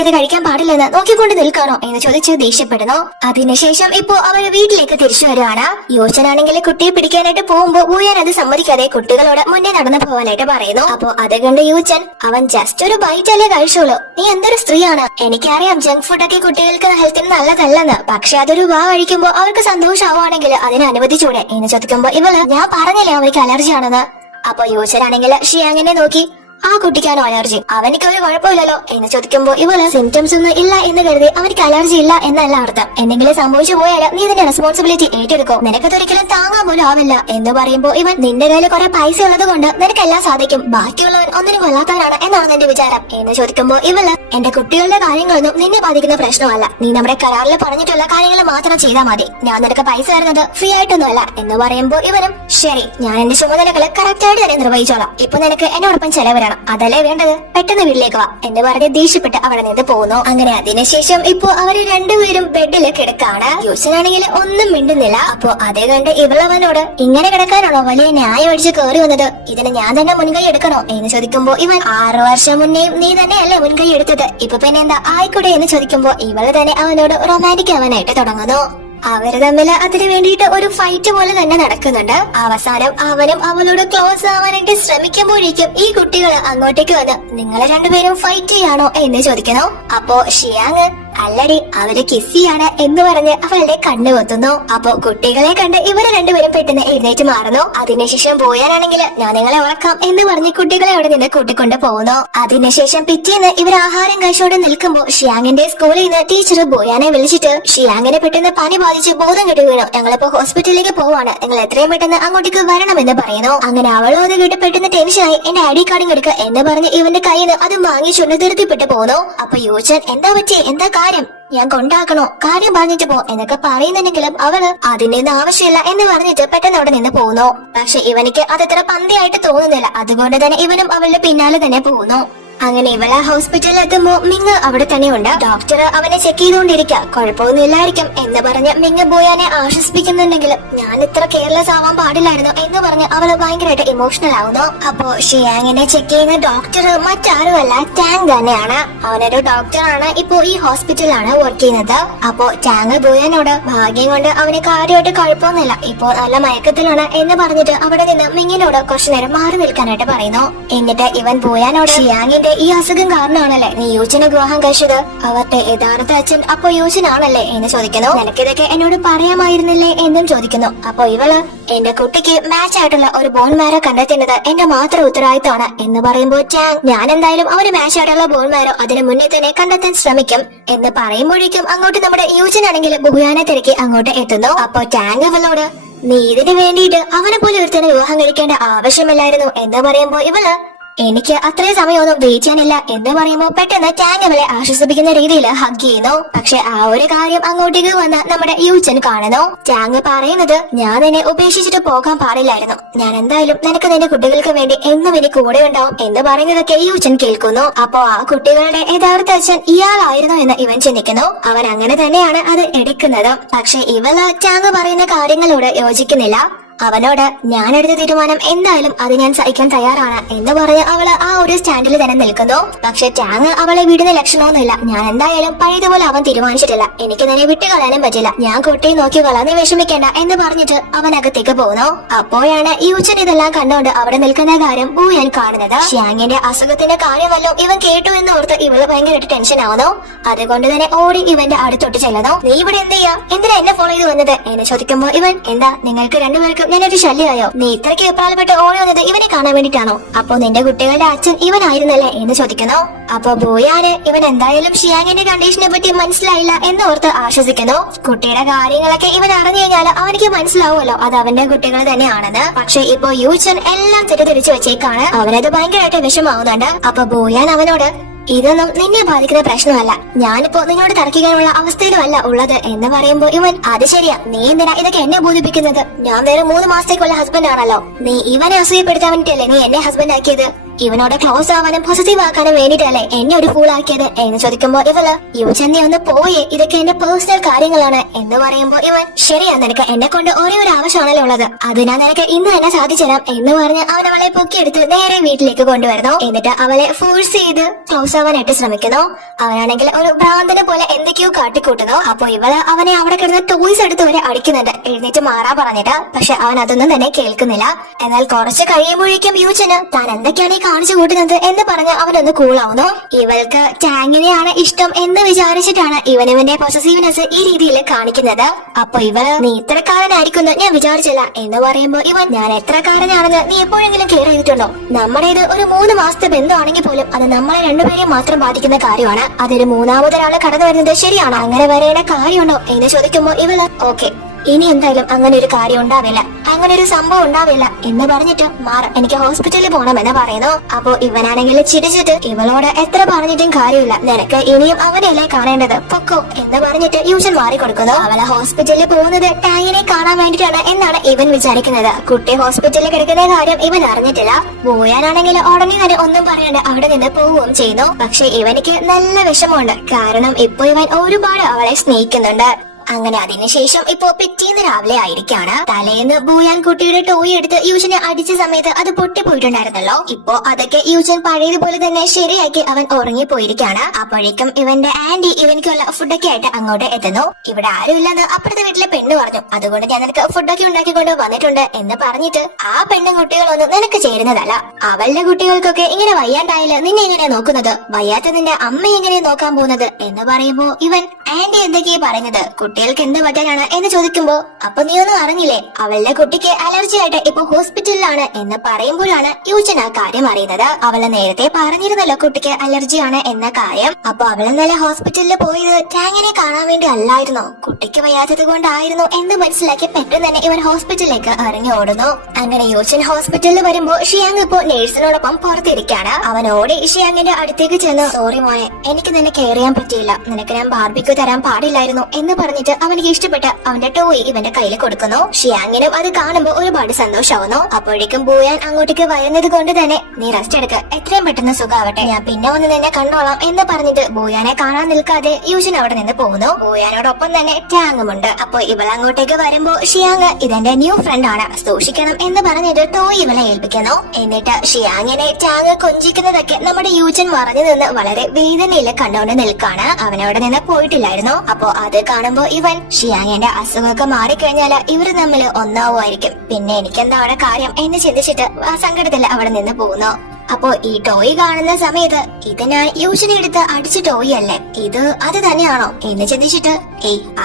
ഇത് കഴിക്കാൻ പാടില്ലെന്ന് നോക്കിക്കൊണ്ട് നിൽക്കണോ എന്ന് ചോദിച്ച് ദേഷ്യപ്പെടുന്നു. അതിനുശേഷം ഇപ്പോ അവര് വീട്ടിലേക്ക് തിരിച്ചു വരുവാണ്. യോച്ചനാണെങ്കിൽ കുട്ടിയെ പിടിക്കാനായിട്ട് പോകുമ്പോ ബൂയാൻ അത് സമ്മതിക്കാതെ കുട്ടികളോട് മുന്നേ നടന്നു പോകാനായിട്ട് പറയുന്നു. അപ്പോ അത് കണ്ട് യൂച്ചൻ, അവൻ ജസ്റ്റ് ഒരു ബൈറ്റ് അല്ലേ കഴിച്ചോളൂ, നീ എന്തൊരു സ്ത്രീയാണ്, എനിക്കറിയാം ജങ്ക് ഫുഡൊക്കെ കുട്ടികൾക്ക് ഹെൽത്തിന് നല്ലതല്ലെന്ന്, പക്ഷെ അതൊരു കഴിക്കുമ്പോ അവർക്ക് സന്തോഷമാവുകയാണെങ്കിൽ അതിനെ അനുവദിച്ചൂടെ എന്ന് ചോദിക്കുമ്പോ ഇവള്, ഞാൻ പറഞ്ഞില്ലേ അവർക്ക് അലർജി ആണെന്ന്. അപ്പൊ യൂച്ചനാണെങ്കിൽ ഷിയാങ്ങിനെ നോക്കി, ആ കുട്ടിക്കാണോ അലർജി, അവനിക്ക് ഒരു കുഴപ്പമില്ലല്ലോ എന്ന് ചോദിക്കുമ്പോ ഇവള്, സിംറ്റംസ് ഒന്നും ഇല്ല എന്ന് കരുതി അവനിക്ക് അലർജി ഇല്ല എന്നല്ല അർത്ഥം, എന്തെങ്കിലും സംഭവിച്ചു പോയാൽ നീ ഇതിന്റെ റെസ്പോൺസിബിലിറ്റി ഏറ്റെടുക്കോ, നിനക്കതൊരിക്കലും താങ്ങാൻ പോലും ആവില്ല എന്ന് പറയുമ്പോ ഇവൻ, നിന്റെ കയ്യിൽ കുറെ പൈസ ഉള്ളത് കൊണ്ട് നിനക്കെല്ലാം സാധിക്കും, ബാക്കിയുള്ളവൻ ഒന്നിനും കൊള്ളാത്തവനാണ് എന്നാണ് നിന്റെ വിചാരം എന്ന് ചോദിക്കുമ്പോ ഇവള്, എന്റെ കുട്ടികളുടെ കാര്യങ്ങളൊന്നും നിന്നെ ബാധിക്കുന്ന പ്രശ്നമല്ല, നീ നമ്മുടെ കരാറിൽ പറഞ്ഞിട്ടുള്ള കാര്യങ്ങൾ മാത്രം ചെയ്താൽ മതി, ഞാൻ നിനക്ക് പൈസ തരുന്നത് ഫ്രീ ആയിട്ടൊന്നുമല്ല എന്ന് പറയുമ്പോ ഇവനും, ശരി ഞാൻ എന്റെ ചുമതലകള് കറക്റ്റ് ആയിട്ട് തന്നെ നിർവഹിച്ചോളാം, ഇപ്പൊ നിനക്ക് എന്നോടൊപ്പം ചെലവരണം, അതല്ലേ വേണ്ടത്, പെട്ടെന്ന് വീട്ടിലേക്ക് വാ എന്ന് പറഞ്ഞ് ദേഷ്യപ്പെട്ട് അവിടെ നിന്ന് പോകുന്നു. അങ്ങനെ അതിനുശേഷം ഇപ്പൊ അവര് രണ്ടുപേരും ബെഡിൽ കിടക്കാണ്. യൂസനാണെങ്കിൽ ഒന്നും മിണ്ടുന്നില്ല. അപ്പൊ അതേ കണ്ട് ഇവളവനോട്, ഇങ്ങനെ കിടക്കാനാണോ വലിയ ന്യായം അടിച്ച് കയറി വന്നത്, ഇതിന് ഞാൻ തന്നെ മുൻകൈ എടുക്കണോ എന്ന് ചോദിക്കുമ്പോ ഇവൻ, 6 വർഷം മുന്നേയും നീ തന്നെയല്ലേ മുൻകൈ എടുത്തത്, ഇപ്പൊ പിന്നെ എന്താ ആയിക്കൂടെ എന്ന് ചോദിക്കുമ്പോ ഇവള് തന്നെ അവനോട് റൊമാൻറ്റിക് ആവാനായിട്ട് തുടങ്ങുന്നു. അവര് തമ്മില് അതിനു വേണ്ടിയിട്ട് ഒരു ഫൈറ്റ് പോലെ തന്നെ നടക്കുന്നുണ്ട്. അവസാനം അവനും അവളോട് ക്ലോസ് ആവാനായിട്ട് ശ്രമിക്കുമ്പോഴേക്കും ഈ കുട്ടികൾ അങ്ങോട്ടേക്ക് വന്ന്, നിങ്ങളെ രണ്ടുപേരും ഫൈറ്റ് ചെയ്യാണോ എന്ന് ചോദിക്കുന്നു. അപ്പോ ഷിയാങ്, അല്ലടി അവര് കിസ് ചെയ്യാണ് എന്ന് പറഞ്ഞ് അവളുടെ കണ്ണ് കൊത്തുന്നു. അപ്പൊ കുട്ടികളെ കണ്ട് ഇവര് രണ്ടുപേരും പെട്ടെന്ന് എഴുന്നേറ്റ് മാറുന്നു. അതിനുശേഷം ബോയാനാണെങ്കിൽ, ഞാൻ നിങ്ങളെ ഉറക്കാം എന്ന് പറഞ്ഞ് കുട്ടികളെ അവിടെ നിന്ന് കൂട്ടിക്കൊണ്ട് പോകുന്നു. അതിനുശേഷം പിറ്റേന്ന് ഇവർ ആഹാരം കഴിച്ചോണ്ട് നിൽക്കുമ്പോ ഷിയാങ്ങിന്റെ സ്കൂളിൽ നിന്ന് ടീച്ചർ ബോയാനെ വിളിച്ചിട്ട്, ഷിയാങ്ങിനെ പെട്ടെന്ന് പനി ബാധിച്ച് ബോധം കെട്ടി വീണു, ഞങ്ങളിപ്പോ ഹോസ്പിറ്റലിലേക്ക് പോവാണ്, നിങ്ങൾ എത്രയും പെട്ടെന്ന് അങ്ങോട്ടേക്ക് വരണമെന്ന് പറയുന്നു. അങ്ങനെ അവളും അത് കേട്ട് പെട്ടെന്ന് ടെൻഷനായി, എന്റെ ഐഡി കാർഡും എടുക്കുക എന്ന് പറഞ്ഞ് ഇവന്റെ കയ്യിൽ നിന്ന് അത് വാങ്ങിച്ചുകൊണ്ട് ധൃതിപ്പെട്ട് പോകുന്നു. അപ്പൊ യോച്ചൻ, എന്താ പറ്റി, എന്താ കാര്യം, ഞാൻ കൊണ്ടാക്കണോ, കാര്യം പറഞ്ഞിട്ട് പോ എന്നൊക്കെ പറയുന്നുണ്ടെങ്കിലും അവള് അതിന്റെ ഒന്നും ആവശ്യമില്ല എന്ന് പറഞ്ഞിട്ട് പെട്ടെന്ന് അവിടെ നിന്ന് പോകുന്നു. പക്ഷെ ഇവനിക്ക് അതത്ര പന്തിയായിട്ട് തോന്നുന്നില്ല, അതുകൊണ്ട് തന്നെ ഇവനും അവളുടെ പിന്നാലെ തന്നെ പോകുന്നു. അങ്ങനെ ഇവളെ ഹോസ്പിറ്റലിൽ എത്തുമ്പോ മിങ് അവിടെ തന്നെയുണ്ട്. ഡോക്ടർ അവനെ ചെക്ക് ചെയ്തുകൊണ്ടിരിക്കുക, കുഴപ്പമൊന്നുമില്ലായിരിക്കും എന്ന് പറഞ്ഞ് മിങ് ബോയാനെ ആശ്വസിപ്പിക്കുന്നുണ്ടെങ്കിലും, ഞാൻ ഇത്ര കെയർലെസ് ആവാൻ പാടില്ലായിരുന്നു എന്ന് പറഞ്ഞ് അവള് ഭയങ്കരമായിട്ട് ഇമോഷണൽ ആവുന്നു. അപ്പോ ഷിയാങ്ങിനെ ചെക്ക് ചെയ്യുന്ന ഡോക്ടർ മറ്റാരുമല്ല, ടാങ് തന്നെയാണ്. അവനൊരു ഡോക്ടറാണ്, ഇപ്പോ ഈ ഹോസ്പിറ്റലിലാണ് വർക്ക് ചെയ്യുന്നത്. അപ്പോ ടാങ് ബോയാനോട്, ഭാഗ്യം കൊണ്ട് അവന് കാര്യമായിട്ട് കുഴപ്പമൊന്നുമില്ല, ഇപ്പോ നല്ല മയക്കത്തിലാണ് എന്ന് പറഞ്ഞിട്ട് അവിടെ നിന്ന് മിങ്ങിനോട് കുറച്ചുനേരം മാറി നിൽക്കാനായിട്ട് പറയുന്നു. എന്നിട്ട് ഇവൻ ബോയാനോട്, ഷിയാങ്ങിന്റെ ഈ അസുഖം കാരണമാണല്ലേ നീ യൂച്ചനെ വിവാഹം കഴിച്ചത്, അവരുടെ യഥാർത്ഥ അച്ഛൻ അപ്പൊ യൂച്ചനാണല്ലേ എന്ന് ചോദിക്കുന്നു. നിനക്കിതൊക്കെ എന്നോട് പറയാമായിരുന്നില്ലേ എന്നും ചോദിക്കുന്നു. അപ്പൊ ഇവള്, എന്റെ കുട്ടിക്ക് മാച്ച് ആയിട്ടുള്ള ഒരു ബോൺ മാരോ കണ്ടെത്തേണ്ടത് എന്റെ മാത്രം ഉത്തരവാദിത്തമാണ് എന്ന് പറയുമ്പോ ടാങ്, ഞാൻ എന്തായാലും ഒരു മാച്ച് ആയിട്ടുള്ള ബോൺ മാരോ അതിന് മുന്നേ തന്നെ കണ്ടെത്താൻ ശ്രമിക്കും എന്ന് പറയുമ്പോഴേക്കും അങ്ങോട്ട് നമ്മുടെ യൂച്ചനാണെങ്കിൽ ബുയാനെ തിരക്കി അങ്ങോട്ട് എത്തുന്നു. അപ്പൊ ടാങ് അവളോട്, നീ ഇതിന് വേണ്ടിയിട്ട് അവനെ പോലെ ഒരുത്തനെ വിവാഹം കഴിക്കേണ്ട ആവശ്യമില്ലായിരുന്നു എന്ന് പറയുമ്പോ ഇവള്, എനിക്ക് അത്രയും സമയമൊന്നും വെയിറ്റ് ചെയ്യാനില്ല എന്ന് പറയുമ്പോ പെട്ടെന്ന് ടാങ് അവളെ ആശ്വസിപ്പിക്കുന്ന രീതിയിൽ ഹഗ് ചെയ്യുന്നു. പക്ഷെ ആ ഒരു കാര്യം അങ്ങോട്ടേക്ക് വന്ന നമ്മുടെ യൂച്ചൻ കാണുന്നു. ടാങ് പറയുന്നത്, ഞാൻ നിന്നെ ഉപേക്ഷിച്ചിട്ട് പോകാൻ പാടില്ലായിരുന്നു, ഞാൻ എന്തായാലും നിനക്ക് നിന്റെ കുട്ടികൾക്ക് വേണ്ടി എന്നും ഇനി കൂടെ ഉണ്ടാവും എന്ന് പറയുന്നതൊക്കെ യൂച്ചൻ കേൾക്കുന്നു. അപ്പോ ആ കുട്ടികളുടെ യഥാർത്ഥ അച്ഛൻ ഇയാളായിരുന്നു എന്ന് ഇവൻ ചിന്തിക്കുന്നു. അവൻ അങ്ങനെ തന്നെയാണ് അത് എടുക്കുന്നത്. പക്ഷെ ഇവള് ടാങ് പറയുന്ന കാര്യങ്ങളോട് യോജിക്കുന്നില്ല. അവനോട്, ഞാൻ എടുത്ത തീരുമാനം എന്തായാലും അത് ഞാൻ സഹിക്കാൻ തയ്യാറാണ് എന്ന് പറഞ്ഞ് അവള് ആ ഒരു സ്റ്റാൻഡിൽ തന്നെ നിൽക്കുന്നു. പക്ഷെ ടാങ് അവളെ വിടുന്ന ലക്ഷണമൊന്നുമില്ല. ഞാൻ എന്തായാലും പഴയതുപോലെ അവൻ തീരുമാനിച്ചിട്ടില്ല, എനിക്ക് നിന്നെ വിട്ടുകളയാനും പറ്റില്ല, ഞാൻ കുട്ടിയെ നോക്കിക്കൊള്ളാം, നീ വിഷമിക്കേണ്ട എന്ന് പറഞ്ഞിട്ട് അവൻ അകത്തേക്ക് പോകുന്നു. അപ്പോഴാണ് യൂച്ചൻ ഇതെല്ലാം കണ്ടുകൊണ്ട് അവിടെ നിൽക്കുന്ന കാര്യം ബൂയാൻ കാണുന്നത്. ഷിയാങ്ങിന്റെ അസുഖത്തിന്റെ കാര്യമല്ലോ ഇവൻ കേട്ടു എന്ന് ഓർത്ത് ഇവള് ഭയങ്കരമായിട്ട് ടെൻഷൻ ആവുന്നു. അതുകൊണ്ട് തന്നെ ഓടി ഇവന്റെ അടുത്തോട്ട് ചെല്ലുന്നു. നീ ഇവിടെ എന്ത് ചെയ്യാ, എന്തിനാ എന്നെ ഫോളോ ചെയ്ത് വന്നത് എന്ന് ചോദിക്കുമ്പോ ഇവൻ, എന്താ നിങ്ങൾക്ക് രണ്ടുപേർക്കും ഞാനൊരു ശല്യമായോ, നീ ഇത്രയ്ക്ക് എപ്പാലപ്പെട്ട് ഓടി വന്നത് ഇവനെ കാണാൻ വേണ്ടിട്ടാണോ, അപ്പൊ നിന്റെ കുട്ടികളുടെ അച്ഛൻ ഇവനായിരുന്നല്ലേ എന്ന് ചോദിക്കുന്നു. അപ്പൊ ബോയാന്, ഇവൻ എന്തായാലും ഷിയാങ്ങിന്റെ കണ്ടീഷനെ പറ്റി മനസ്സിലായില്ല എന്ന് ഓർത്ത് ആശ്വസിക്കുന്നു. കുട്ടിയുടെ കാര്യങ്ങളൊക്കെ ഇവൻ അറിഞ്ഞു കഴിഞ്ഞാൽ അവനിക്ക് മനസ്സിലാവുമല്ലോ അത് അവന്റെ കുട്ടികൾ തന്നെയാണെന്ന്. പക്ഷെ ഇപ്പൊ യൂച്ചൻ എല്ലാം തെറ്റിദ്ധരിച്ചു വെച്ചേക്കാണ്. അവനത് ഭയങ്കരമായിട്ട് വിഷമാവുന്നുണ്ട്. അപ്പൊ ബോയാൻ അവനോട്, ഇതൊന്നും നിന്നെ ബാധിക്കുന്ന പ്രശ്നമല്ല, ഞാനിപ്പോ നിന്നോട് തർക്കിക്കാനുള്ള അവസ്ഥയിലുമല്ല ഉള്ളത് എന്ന് പറയുമ്പോ ഇവൻ, അത് ശരിയാ, നീ എന്തിനാ ഇതൊക്കെ എന്നെ ബോധിപ്പിക്കുന്നത്, ഞാൻ വേറെ 3 മാസത്തേക്കുള്ള ഹസ്ബൻഡ് ആണല്ലോ, നീ ഇവനെ അസൂയപ്പെടുത്താൻ വേണ്ടിട്ടല്ലേ നീ എന്നെ ഹസ്ബൻഡ് ആക്കിയത്, ഇവനോട് ക്ലോസ് ആവാനും പോസിറ്റീവ് ആക്കാനും വേണ്ടിട്ടല്ലേ എന്നെ ഒരു ഫൂൾ ആക്കിയത് എന്ന് ചോദിക്കുമ്പോ ഇവള് യുവൻ നീ ഒന്ന് പോയേ, ഇതൊക്കെ എന്റെ പേഴ്സണൽ കാര്യങ്ങളാണ് എന്ന് പറയുമ്പോ ഇവൻ ശരിയാ, നിനക്ക് എന്നെ കൊണ്ട് ഒരേ ഒരു ആവശ്യമാണല്ലോ ഉള്ളത്, അത് ഞാൻ നിനക്ക് ഇന്ന് തന്നെ സാധിച്ചു തരാം എന്ന് പറഞ്ഞ് അവൻ അവളെ പൊക്കിയെടുത്ത് നേരെ വീട്ടിലേക്ക് കൊണ്ടുവരുന്നു. എന്നിട്ട് അവളെ ഫോഴ്സ് ചെയ്ത് ക്ലോസ് ആവാനായിട്ട് ശ്രമിക്കുന്നു. അവനാണെങ്കിൽ ഒരു ഭ്രാന്തനെ പോലെ എന്തൊക്കെയോ കാട്ടിക്കൂട്ടുന്നു. അപ്പൊ ഇവള് അവനെ അവിടെ കിടന്ന് ടോയ്സ് എടുത്ത് വരെ അടിക്കുന്നുണ്ട്, എഴുന്നേറ്റ് മാറാൻ പറഞ്ഞിട്ട്. പക്ഷെ അവൻ അതൊന്നും തന്നെ കേൾക്കുന്നില്ല. എന്നാൽ കുറച്ച് കഴിയുമ്പോഴേക്കും യുവന് താൻ എന്തൊക്കെയാണ് ഈ കാണിച്ചു കൂട്ടുന്നത് എന്ന് പറഞ്ഞ് അവനൊന്ന് കൂളാവുന്നു. ഇവൾക്ക് ടാങ്ങിനെയാണ് ഇഷ്ടം എന്ന് വിചാരിച്ചിട്ടാണ് ഇവന്റെ പൊസസീവ്നെസ് ഈ രീതിയിൽ കാണിക്കുന്നത്. അപ്പൊ ഇവള് നീ ഇത്രക്കാരനായിരിക്കുന്നു ഞാൻ വിചാരിച്ചില്ല എന്ന് പറയുമ്പോ ഇവൻ ഞാൻ എത്രക്കാരനാണെന്ന് നീ എപ്പോഴെങ്കിലും കെയർ ചെയ്തിട്ടുണ്ടോ? നമ്മുടേത് ഒരു 3 മാസത്തെ ബന്ധമാണെങ്കിൽ പോലും അത് നമ്മളെ രണ്ടുപേരെയും മാത്രം ബാധിക്കുന്ന കാര്യമാണ്. അതിന് മൂന്നാമതൊരാള് കടന്നു വരുന്നത് ശരിയാണോ? അങ്ങനെ വരേണ്ട കാര്യമുണ്ടോ എന്ന് ചോദിക്കുമ്പോ ഇവള് ഓക്കെ, ഇനി എന്തായാലും അങ്ങനെ ഒരു കാര്യം ഉണ്ടാവില്ല, അങ്ങനെ ഒരു സംഭവം ഉണ്ടാവില്ല എന്ന് പറഞ്ഞിട്ട് മാറും, എനിക്ക് ഹോസ്പിറ്റലിൽ പോകണമെന്ന് പറയുന്നു. അപ്പൊ ഇവനാണെങ്കിൽ ചിരിച്ചിട്ട് ഇവളോട് എത്ര പറഞ്ഞിട്ടും കാര്യമില്ല, നിനക്ക് ഇനിയും അവനല്ലേ കാണേണ്ടത്, പൊക്കോ എന്ന് പറഞ്ഞിട്ട് യൂഷൻ മാറിക്കൊടുക്കുന്നു. അവളെ ഹോസ്പിറ്റലിൽ പോകുന്നത് ടാങ്ങിനെ കാണാൻ വേണ്ടിയിട്ടാണ് എന്നാണ് ഇവൻ വിചാരിക്കുന്നത്. കുട്ടി ഹോസ്പിറ്റലിൽ കിടക്കുന്ന കാര്യം ഇവൻ അറിഞ്ഞിട്ടില്ല. ബോയാനാണെങ്കിൽ ഉടനെ തന്നെ ഒന്നും പറയാണ്ട് അവിടെ നിന്ന് പോവുകയും ചെയ്യുന്നു. പക്ഷെ ഇവനിക്ക് നല്ല വിഷമമുണ്ട്, കാരണം ഇപ്പൊ ഇവൻ ഒരുപാട് അവളെ സ്നേഹിക്കുന്നുണ്ട്. അങ്ങനെ അതിനുശേഷം ഇപ്പോ പിറ്റേന്ന് രാവിലെ ആയിരിക്കാണ്. തലേന്ന് ബോയാൻ കുട്ടിയുടെ ടോയ് എടുത്ത് യൂജനെ അടിച്ച സമയത്ത് അത് പൊട്ടിപ്പോയിട്ടുണ്ടായിരുന്നല്ലോ. ഇപ്പോ അതൊക്കെ യൂജൻ പഴയതുപോലെ തന്നെ ശരിയാക്കി അവൻ ഉറങ്ങിപ്പോയിരിക്കാണ്. അപ്പോഴേക്കും ഇവന്റെ ആന്റി ഇവനിക്കുള്ള ഫുഡൊക്കെ ആയിട്ട് അങ്ങോട്ട് എത്തുന്നു. ഇവിടെ ആരുമില്ലെന്ന് അപ്പുറത്തെ വീട്ടിലെ പെണ്ണ് പറഞ്ഞു, അതുകൊണ്ട് ഞാൻ നിനക്ക് ഫുഡൊക്കെ ഉണ്ടാക്കിക്കൊണ്ട് വന്നിട്ടുണ്ട് എന്ന് പറഞ്ഞിട്ട് ആ പെണ്ണും കുട്ടികളൊന്നും നിനക്ക് ചേരുന്നതല്ല. അവളുടെ കുട്ടികൾക്കൊക്കെ ഇങ്ങനെ വയ്യാണ്ടായാല് നിന്നെ എങ്ങനെയാ നോക്കുന്നത്, വയ്യാത്ത നിന്റെ അമ്മ എങ്ങനെയാ നോക്കാൻ പോകുന്നത് എന്ന് പറയുമ്പോ ഇവൻ ആന്റി എന്തൊക്കെയാ പറയുന്നത്, കുട്ടികൾക്ക് എന്ത് പറ്റാനാണ് എന്ന് ചോദിക്കുമ്പോ അപ്പൊ നീ ഒന്നും അറിഞ്ഞില്ലേ, അവളുടെ കുട്ടിക്ക് അലർജി ആയിട്ട് ഇപ്പൊ ഹോസ്പിറ്റലിലാണ് എന്ന് പറയുമ്പോഴാണ് യൂജൻ ആ കാര്യം അറിയുന്നത്. അവള് നേരത്തെ പറഞ്ഞിരുന്നല്ലോ കുട്ടിക്ക് അലർജിയാണ് എന്ന കാര്യം. അപ്പൊ അവൾ ഇന്നലെ ഹോസ്പിറ്റലിൽ പോയത് ടാങ്ങിനെ കാണാൻ വേണ്ടി അല്ലായിരുന്നു, കുട്ടിക്ക് വയ്യാത്തത് കൊണ്ടായിരുന്നു എന്ന് മനസ്സിലാക്കി പെട്ടെന്ന് തന്നെ ഇവൻ ഹോസ്പിറ്റലിലേക്ക് ഇറങ്ങി ഓടുന്നു. അങ്ങനെ യൂജൻ ഹോസ്പിറ്റലിൽ വരുമ്പോ ഷിയാങ് ഇപ്പോ നേഴ്സിനോടൊപ്പം പുറത്തിരിക്കാണ്. അവൻ ഓടി ഷിയാങ്ങിന്റെ അടുത്തേക്ക് ചെന്ന് സോറി മോനെ, എനിക്ക് നിന്നെ കെയർ ചെയ്യാൻ പറ്റിയില്ല, നിനക്ക് ഞാൻ ബാർബിക്യൂ തരാൻ പാടില്ലായിരുന്നു എന്ന് പറഞ്ഞിട്ട് അവനിക്ക് ഇഷ്ടപ്പെട്ട അവന്റെ ടോയ് ഇവന്റെ കയ്യിൽ കൊടുക്കുന്നു. ഷിയാങ്ങിനും അത് കാണുമ്പോ ഒരുപാട് സന്തോഷമാവുന്നു. അപ്പോഴേക്കും ബോയാൻ അങ്ങോട്ടേക്ക് വരുന്നത് കൊണ്ട് തന്നെ നീ റെസ്റ്റ് എടുക്ക, എത്രയും പെട്ടെന്ന് സുഖാവട്ടെ, ഞാൻ പിന്നെ വന്ന് നിന്നെ കണ്ടോളാം എന്ന് പറഞ്ഞിട്ട് ബോയാനെ കാണാൻ നിൽക്കാതെ യൂജൻ അവിടെ നിന്ന് പോകുന്നു. ബോയാനോടൊപ്പം തന്നെ ടാങ്ങുമുണ്ട്. അപ്പൊ ഇവൾ അങ്ങോട്ടേക്ക് വരുമ്പോ ഷിയാങ് ഇതെന്റെ ന്യൂ ഫ്രണ്ട് ആണ്, സൂക്ഷിക്കണം എന്ന് പറഞ്ഞിട്ട് ടോയ് ഇവളെ ഏൽപ്പിക്കുന്നു. എന്നിട്ട് ഷിയാങ്ങിനെ ടാങ് കൊഞ്ചിക്കുന്നതൊക്കെ നമ്മുടെ യൂജൻ മറഞ്ഞു നിന്ന് വളരെ വേദനയിൽ കണ്ടുകൊണ്ട് നിൽക്കാണ്. അവനവിടെ നിന്ന് പോയിട്ടില്ലായിരുന്നു. അപ്പൊ അത് കാണുമ്പോ ഇവൻ ഷിയാങ്ങിന്റെ അസുഖമൊക്കെ മാറിക്കഴിഞ്ഞാല് ഇവര് തമ്മിൽ ഒന്നാവുമായിരിക്കും, പിന്നെ എനിക്കെന്താ അവിടെ കാര്യം എന്ന് ചിന്തിച്ചിട്ട് ആ സങ്കടത്തിൽ അവിടെ നിന്ന് പോകുന്നു. അപ്പോ ഈ ടോയ് കാണുന്ന സമയത്ത് ഇത് ഞാൻ യൂഷനെ എടുത്ത് അടിച്ച ടോയ് അല്ലേ, ഇത് അത് തന്നെയാണോ എന്ന് ചിന്തിച്ചിട്ട്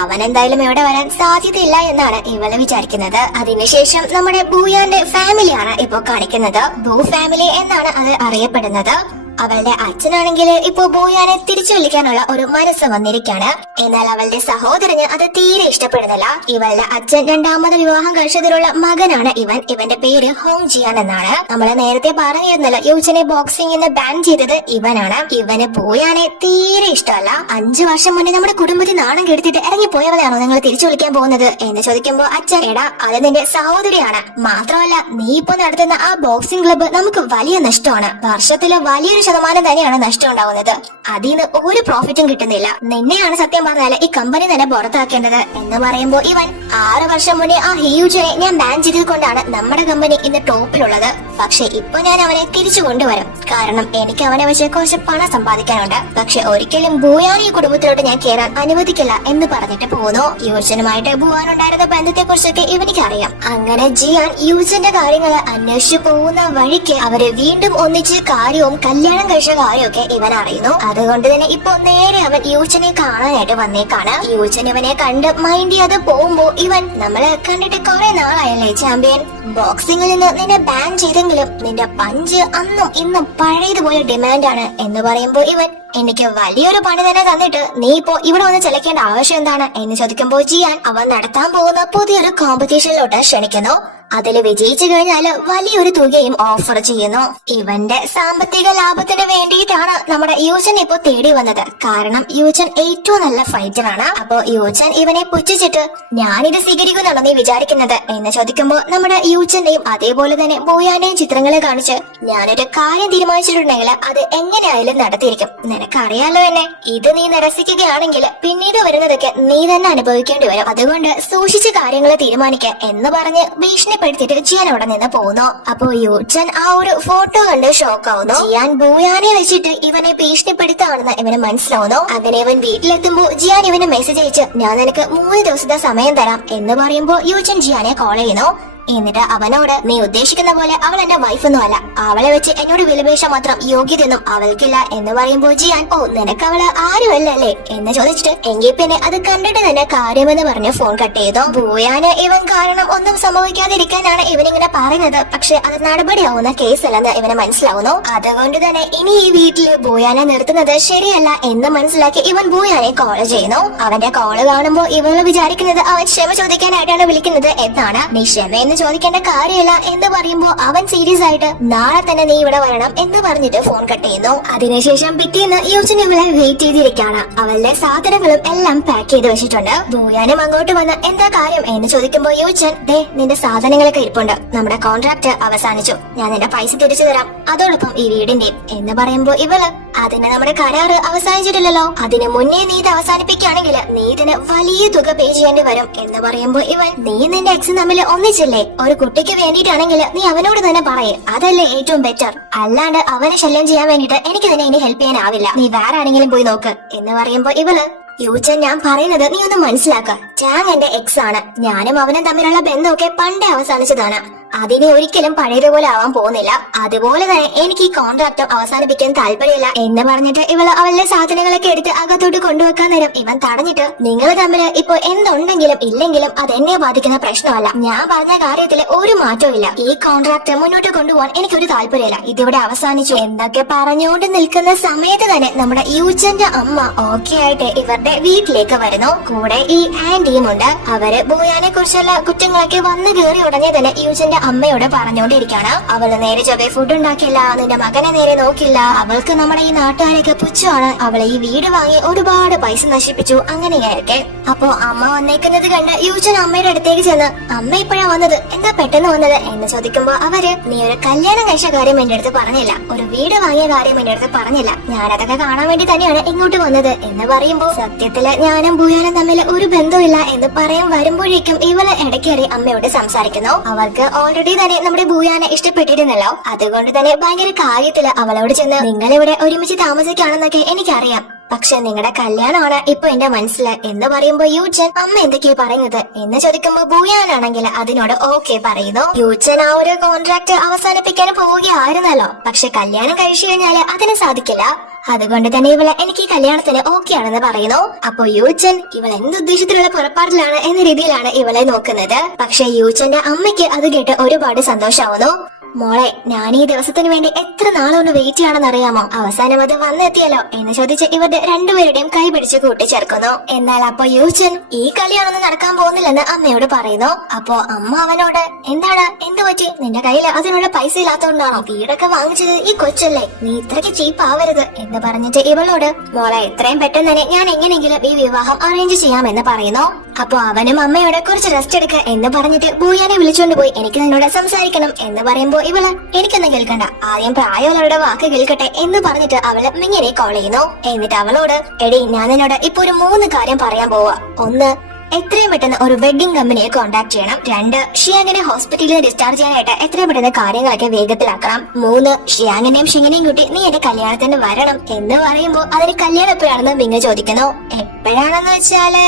അവൻ എന്തായാലും ഇവിടെ വരാൻ സാധ്യതയില്ല എന്നാണ് ഇവള് വിചാരിക്കുന്നത്. അതിനുശേഷം നമ്മുടെ ബൂയാന്റെ ഫാമിലിയാണ് ഇപ്പോ കാണിക്കുന്നത്. ബൂ ഫാമിലി എന്നാണ് അത് അറിയപ്പെടുന്നത്. അവളുടെ അച്ഛനാണെങ്കിൽ ഇപ്പൊ ബോയാനെ തിരിച്ചു വിളിക്കാനുള്ള ഒരു മനസ്സ് വന്നിരിക്കാണ്. എന്നാൽ അവളുടെ സഹോദരന് അത് തീരെ ഇഷ്ടപ്പെടുന്നില്ല. ഇവളുടെ അച്ഛൻ രണ്ടാമത് വിവാഹം കഴിച്ചതിലുള്ള മകനാണ് ഇവൻ. ഇവന്റെ പേര് ഹോങ് ജിയാൻ എന്നാണ്. നമ്മള് നേരത്തെ പറഞ്ഞിരുന്നല്ലോ യൂജനെ ബോക്സിംഗ് ബാൻ ചെയ്തത് ഇവനാണ്. ഇവന് ബോയാനെ തീരെ ഇഷ്ടമല്ല. 5 വർഷം മുന്നേ നമ്മുടെ കുടുംബത്തിൽ നാണം കെടുത്തിട്ട് ഇറങ്ങിപ്പോയവരാണോ നിങ്ങൾ തിരിച്ചു വിളിക്കാൻ പോകുന്നത് എന്ന് ചോദിക്കുമ്പോ അച്ഛൻ എടാ അത് നിന്റെ സഹോദരിയാണ്, മാത്രമല്ല നീ ഇപ്പൊ നടത്തുന്ന ആ ബോക്സിംഗ് ക്ലബ്ബ് നമുക്ക് വലിയ നഷ്ടമാണ്, വർഷത്തില് വലിയൊരു ശതമാനം തന്നെയാണ് നഷ്ടം ഉണ്ടാവുന്നത്, അതിന് ഒരു പ്രോഫിറ്റും കിട്ടുന്നില്ല, നിന്നെയാണ് സത്യം പറഞ്ഞാല് ഈ കമ്പനി തന്നെ പുറത്താക്കേണ്ടത് എന്ന് പറയുമ്പോ ഇവൻ 6 വർഷം മുന്നേ ആ ഹ്യൂജനെ ഞാൻ ബാൻ ചെയ്തത് കൊണ്ടാണ് നമ്മുടെ കമ്പനി ഇന്ന് ടോപ്പിലുള്ളത്. പക്ഷെ ഇപ്പൊ ഞാൻ അവനെ തിരിച്ചു കൊണ്ടുവരും, കാരണം എനിക്ക് അവനെ വെച്ച് കുറച്ച് പണം സമ്പാദിക്കാനുണ്ട്. പക്ഷെ ഒരിക്കലും ബൂയാൻ ഈ കുടുംബത്തിലോട്ട് ഞാൻ കയറാൻ അനുവദിക്കില്ല എന്ന് പറഞ്ഞിട്ട് പോകുന്നു. യൂജനുമായിട്ട് ബൂവാനുണ്ടായിരുന്ന ബന്ധത്തെ കുറിച്ചൊക്കെ ഇവനിക്ക് അറിയാം. അങ്ങനെ ജിയാൻ യൂജന്റെ കാര്യങ്ങള് അന്വേഷിച്ചു പോകുന്ന വഴിക്ക് അവരെ വീണ്ടും ഒന്നിച്ച് കാര്യവും കല്യാണം കഴിച്ച കാര്യമൊക്കെ ഇവൻ അറിയുന്നു. അതുകൊണ്ട് തന്നെ ഇപ്പൊ നേരെ അവൻ യൂജനെ കാണാനായിട്ട് വന്നേക്കാണ്. യൂജൻ ഇവനെ കണ്ട് മൈൻഡ് ചെയ്യാതെ പോകുമ്പോ ഇവൻ നമ്മളെ കണ്ടിട്ട് കുറെ നാളായല്ലേ ചാമ്പ്യൻ, ബോക്സിംഗിൽ നിന്ന് നിന്നെ ബാൻ ചെയ്തെങ്കിലും നിന്റെ പഞ്ച് അന്നും ഇന്നും പഴയതുപോലെ ഡിമാൻഡാണ് എന്ന് പറയുമ്പോ ഇവൻ എനിക്ക് വലിയൊരു പണി തന്നെ തന്നിട്ട് നീ ഇപ്പോ ഇവിടെ വന്ന് ചെലക്കേണ്ട ആവശ്യം എന്താണ് എന്ന് ചോദിക്കുമ്പോ ജിയാൻ അവൻ നടത്താൻ പോകുന്ന പുതിയൊരു കോമ്പറ്റീഷനിലോട്ട് ക്ഷണിക്കുന്നു. അതിൽ വിജയിച്ചു കഴിഞ്ഞാല് വലിയൊരു തുകയും ഓഫർ ചെയ്യുന്നു. ഇവന്റെ സാമ്പത്തിക ലാഭത്തിന് വേണ്ടിയിട്ടാണ് നമ്മുടെ യൂച്ചൻ ഇപ്പൊ തേടി വന്നത്. കാരണം യൂച്ചൻ ഏറ്റവും നല്ല ഫൈറ്ററാണ്. അപ്പൊ യൂച്ചൻ ഇവനെ പുച്ഛിച്ചിട്ട് ഞാനിത് സ്വീകരിക്കുന്നാണോ നീ വിചാരിക്കുന്നത് എന്ന് ചോദിക്കുമ്പോ നമ്മുടെ യൂച്ചന്റെയും അതേപോലെ തന്നെ ബോയാന്റെയും ചിത്രങ്ങളെ കാണിച്ച് ഞാനൊരു കാര്യം തീരുമാനിച്ചിട്ടുണ്ടെങ്കിൽ അത് എങ്ങനെയായാലും നടത്തിയിരിക്കും. നിനക്കറിയാലോ എന്നെ. ഇത് നീ നിരസിക്കുകയാണെങ്കിൽ പിന്നീട് വരുന്നതൊക്കെ നീ തന്നെ അനുഭവിക്കേണ്ടി വരും. അതുകൊണ്ട് സൂക്ഷിച്ച് കാര്യങ്ങൾ തീരുമാനിക്കുക എന്ന് പറഞ്ഞ് ഭീഷണിപ്പെടുത്തിയിട്ട് ജിയാൻ അവിടെ നിന്ന് പോകുന്നു. അപ്പൊ യൂച്ചൻ ആ ഒരു ഫോട്ടോ കണ്ട് ഷോക്ക് ആവുന്നു. ജിയാൻ ബോയാനെ വെച്ചിട്ട് ഇവനെ ഭീഷണിപ്പെടുത്താണെന്ന് ഇവന് മനസ്സിലാവുന്നു. അങ്ങനെ ഇവൻ വീട്ടിലെത്തുമ്പോ ജിയാൻ ഇവന് മെസ്സേജ് അയച്ച് ഞാൻ നിനക്ക് 3 ദിവസത്തെ സമയം തരാം എന്ന് പറയുമ്പോ യൂച്ചൻ ജിയാനെ കോൾ ചെയ്യുന്നു. എന്നിട്ട് അവനോട് നീ ഉദ്ദേശിക്കുന്ന പോലെ അവൾ എന്റെ വൈഫൊന്നും അല്ല, അവളെ വെച്ച് എന്നോട് വിലപേശ മാത്രം യോഗ്യതയൊന്നും അവൾക്കില്ല എന്ന് പറയുമ്പോ ജിയാൻ ഓ നിനക്ക് അവള് ആരുമല്ലേ എന്ന് ചോദിച്ചിട്ട് എങ്കിൽ പിന്നെ അത് കണ്ടിട്ട് തന്നെ കാര്യമെന്ന് പറഞ്ഞ് ഫോൺ കട്ട് ചെയ്തു. ബോയാന് ഇവൻ കാരണം ഒന്നും സംഭവിക്കാതിരിക്കാനാണ് ഇവനിങ്ങനെ പറയുന്നത്. പക്ഷെ അത് നടപടിയാവുന്ന കേസല്ലെന്ന് ഇവന് മനസ്സിലാവുന്നു. അതുകൊണ്ട് തന്നെ ഇനി ഈ വീട്ടില് ബോയാനെ നിർത്തുന്നത് ശരിയല്ല എന്ന് മനസ്സിലാക്കി ഇവൻ ബോയാനെ കോൾ ചെയ്യുന്നു. അവന്റെ കോള് കാണുമ്പോ ഇവള് വിചാരിക്കുന്നത് അവൻ ക്ഷമ ചോദിക്കാനായിട്ടാണ് വിളിക്കുന്നത് എന്നാണ്. നീ ക്ഷമയെന്ന് ചോദിക്കേണ്ട കാര്യമില്ല എന്ന് പറയുമ്പോ അവൻ സീരിയസ് ആയിട്ട് നാളെ തന്നെ നീ ഇവിടെ വരണം എന്ന് പറഞ്ഞിട്ട് ഫോൺ കട്ട് ചെയ്യുന്നു. അതിനുശേഷം പിറ്റേന്ന് യൂച്ചൻ ഇവളെ വെയിറ്റ് ചെയ്തിരിക്കാണ്. അവളുടെ സാധനങ്ങളും എല്ലാം പാക്ക് ചെയ്ത് വെച്ചിട്ടുണ്ട്. ബോയാനും അങ്ങോട്ട് വന്ന് എന്താ കാര്യം എന്ന് ചോദിക്കുമ്പോ യൂച്ചൻ ദേ നിന്റെ സാധനങ്ങളൊക്കെ ഇരിപ്പുണ്ട്, നമ്മുടെ കോൺട്രാക്ട് അവസാനിച്ചു, ഞാൻ നിന്റെ പൈസ തിരിച്ചു തരാം, അതോടൊപ്പം ഈ വീടിന്റെയും എന്ന് പറയുമ്പോ ഇവള് അതിന് നമ്മുടെ കരാറ് അവസാനിച്ചിട്ടില്ലല്ലോ, അതിന് മുന്നേ നീ ഇത് അവസാനിപ്പിക്കുകയാണെങ്കിൽ നീ ഇതിന് വലിയ തുക പേ ചെയ്യേണ്ടി വരും എന്ന് പറയുമ്പോ ഇവൻ നീ നിന്റെ എക്സ് തമ്മിൽ ഒന്നിച്ചില്ലേ, ഒരു കുട്ടിക്ക് വേണ്ടിയിട്ടാണെങ്കിൽ നീ അവനോട് തന്നെ പറയേ, അതല്ലേ ഏറ്റവും ബെറ്റർ, അല്ലാണ്ട് അവനെ ശല്യം ചെയ്യാൻ വേണ്ടിട്ട് എനിക്ക് തന്നെ ഇനി ഹെൽപ്പ് ചെയ്യാനാവില്ല, നീ വേറെ ആരെങ്കിലും പോയി നോക്ക് എന്ന് പറയുമ്പോ ഇവള് യൂച്ചൻ ഞാൻ പറയുന്നത് നീ ഒന്ന് മനസ്സിലാക്ക, ചാങ് എന്റെ എക്സ് ആണ്, ഞാനും അവനും തമ്മിലുള്ള ബന്ധമൊക്കെ പണ്ടേ അവസാനിച്ചതാണ്, അതിനെ ഒരിക്കലും പഴയതുപോലെ ആവാൻ പോകുന്നില്ല, അതുപോലെ തന്നെ എനിക്ക് ഈ കോൺട്രാക്ട് അവസാനിപ്പിക്കാൻ താല്പര്യമില്ല എന്ന് പറഞ്ഞിട്ട് ഇവള് അവളുടെ സാധനങ്ങളൊക്കെ എടുത്ത് അകത്തോട്ട് കൊണ്ടുവെക്കാൻ നേരം ഇവൻ തടഞ്ഞിട്ട് നിങ്ങൾ തമ്മിൽ ഇപ്പൊ എന്തുണ്ടെങ്കിലും ഇല്ലെങ്കിലും അതെന്നെ ബാധിക്കുന്ന പ്രശ്നമല്ല, ഞാൻ പറഞ്ഞ കാര്യത്തിൽ ഒരു മാറ്റവും ഇല്ല, ഈ കോൺട്രാക്ട് മുന്നോട്ട് കൊണ്ടുപോകാൻ എനിക്കൊരു താല്പര്യമില്ല, ഇതിവിടെ അവസാനിച്ചു എന്നൊക്കെ പറഞ്ഞുകൊണ്ട് നിൽക്കുന്ന സമയത്ത് തന്നെ നമ്മുടെ യൂച്ചന്റെ അമ്മ ഓക്കെ ആയിട്ട് ഇവരുടെ വീട്ടിലേക്ക് വരുന്നു. കൂടെ ഈ ആന്റിയും ഉണ്ട്. അവര് ബോയാനെ കുറിച്ചുള്ള കുറ്റങ്ങളൊക്കെ വന്നു കയറി ഉടനെ തന്നെ യൂച്ചന്റെ അമ്മയോട് പറഞ്ഞുകൊണ്ടിരിക്കുകയാണ്, അവള് നേരെ ചൊവ്വേ ഫുഡ് ഉണ്ടാക്കില്ല, നിന്റെ മകനെ നേരെ നോക്കില്ല, അവൾക്ക് നമ്മുടെ ഈ നാട്ടുകാരൊക്കെ പുച്ഛമാണ്, അവളെ ഈ വീട് വാങ്ങി ഒരുപാട് പൈസ നശിപ്പിച്ചു, അങ്ങനെയൊക്കെ. അപ്പൊ അമ്മ വന്നേക്കുന്നത് കണ്ട് യൂച്ചൻ അമ്മയുടെ അടുത്തേക്ക് ചെന്ന് അമ്മ ഇപ്പോഴാ വന്നത്, എന്താ പെട്ടെന്ന് വന്നത് എന്ന് ചോദിക്കുമ്പോ അവര് നീ ഒരു കല്യാണം കഴിച്ച കാര്യം എന്റെ അടുത്ത് പറഞ്ഞില്ല, ഒരു വീട് വാങ്ങിയ കാര്യം എന്റെ അടുത്ത് പറഞ്ഞില്ല, ഞാനതൊക്കെ കാണാൻ വേണ്ടി തന്നെയാണ് ഇങ്ങോട്ട് വന്നത് എന്ന് പറയുമ്പോ സത്യത്തില് ഞാനും ബോയാനും തമ്മിൽ ഒരു ബന്ധമില്ല എന്ന് പറയാൻ വരുമ്പോഴേക്കും ഇവള് ഇടയ്ക്കേറി അമ്മയോട് സംസാരിക്കുന്നു. അവർക്ക് ഓൾറെഡി തന്നെ നമ്മുടെ ബോയാനെ ഇഷ്ടപ്പെട്ടിരുന്നല്ലോ, അതുകൊണ്ട് തന്നെ ഭയങ്കര കാര്യത്തില് അവളോട് ചെന്ന് നിങ്ങൾ ഇവിടെ ഒരുമിച്ച് താമസിക്കാണെന്നൊക്കെ എനിക്കറിയാം, പക്ഷെ നിങ്ങളുടെ കല്യാണമാണ് ഇപ്പൊ എന്റെ മനസ്സില് എന്ന് പറയുമ്പോ യൂച്ചൻ അമ്മ എന്തൊക്കെയാ പറയുന്നത് എന്ന് ചോദിക്കുമ്പോ ബോയാനാണെങ്കിൽ അതിനോട് ഓക്കെ പറയുന്നു. യൂച്ചൻ ആ ഒരു കോൺട്രാക്ട് അവസാനിപ്പിക്കാൻ പോവുകയായിരുന്നല്ലോ, പക്ഷെ കല്യാണം കഴിച്ചു കഴിഞ്ഞാല് അതിന് സാധിക്കില്ല, അതുകൊണ്ട് തന്നെ ഇവളെ എനിക്ക് ഈ കല്യാണത്തിന് ഓക്കെ ആണെന്ന് പറയുന്നു. അപ്പൊ യൂച്ചൻ ഇവൾ എന്തുദ്ദേശത്തിലുള്ള പുറപ്പാടിലാണ് എന്ന രീതിയിലാണ് ഇവളെ നോക്കുന്നത്. പക്ഷെ യൂച്ചന്റെ അമ്മയ്ക്ക് അത് കേട്ട് ഒരുപാട് സന്തോഷാവുന്നു. മോളെ ഞാൻ ഈ ദിവസത്തിന് വേണ്ടി എത്ര നാളൊന്ന് വെയിറ്റ് ചെയ്യണമെന്ന് അറിയാമോ, അവസാനം അത് വന്നെത്തിയല്ലോ എന്ന് ചോദിച്ച് ഇവരുടെ രണ്ടുപേരുടെയും കൈ പിടിച്ച് കൂട്ടിച്ചേർക്കുന്നു. എന്നാൽ അപ്പൊ യൂച്ചൻ ഈ കല്യാണമൊന്നും നടക്കാൻ പോകുന്നില്ലെന്ന് അമ്മയോട് പറയുന്നു. അപ്പൊ അമ്മ അവനോട് എന്താണ് എന്ത് പറ്റി, നിന്റെ കയ്യിൽ അതിനുള്ള പൈസ ഇല്ലാത്തതുകൊണ്ടാണോ, വീടൊക്കെ വാങ്ങിച്ചത് ഈ കൊച്ചല്ലേ, നീ ഇത്രയ്ക്ക് ചീപ്പ് ആവരുത് എന്ന് പറഞ്ഞിട്ട് ഇവളോട് മോളെ എത്രയും പെട്ടെന്ന് തന്നെ ഞാൻ എങ്ങനെയെങ്കിലും ഈ വിവാഹം അറേഞ്ച് ചെയ്യാമെന്ന് പറയുന്നു. അപ്പൊ അവനും അമ്മയോട് കുറച്ച് റെസ്റ്റ് എടുക്ക എന്ന് പറഞ്ഞിട്ട് ബോയാനെ വിളിച്ചോണ്ട് പോയി എനിക്ക് നിന്നോട് സംസാരിക്കണം എന്ന് പറയുമ്പോ ഇവള് എനിക്കൊന്നും കേൾക്കണ്ട, ആദ്യം പ്രായമുള്ളവരുടെ വാക്ക് കേൾക്കട്ടെ എന്ന് പറഞ്ഞിട്ട് അവള് മിങ്ങനെ കോൾ ചെയ്യുന്നു. എന്നിട്ട് അവളോട് എടി ഞാൻ നിന്നോട് ഇപ്പൊ ഒരു 3 കാര്യം പറയാൻ പോവാ. ഒന്ന്, എത്രയും പെട്ടെന്ന് ഒരു വെഡിങ് കമ്പനിയെ കോൺടാക്ട് ചെയ്യണം. 2, ഷിയാങ്ങിനെ ഹോസ്പിറ്റലിൽ ഡിസ്ചാർജ് ചെയ്യാനായിട്ട് എത്രയും പെട്ടെന്ന് കാര്യങ്ങളൊക്കെ വേഗത്തിലാക്കണം. 3, ഷിയാങ്ങിനെയും ഷിങ്ങിനെയും കൂട്ടി നീ എന്റെ കല്യാണത്തിന് വരണം എന്ന് പറയുമ്പോ അതിന് കല്യാണം എപ്പോഴാണെന്ന് മിങ്ങ ചോദിക്കുന്നു. എപ്പോഴാണെന്ന് വെച്ചാല്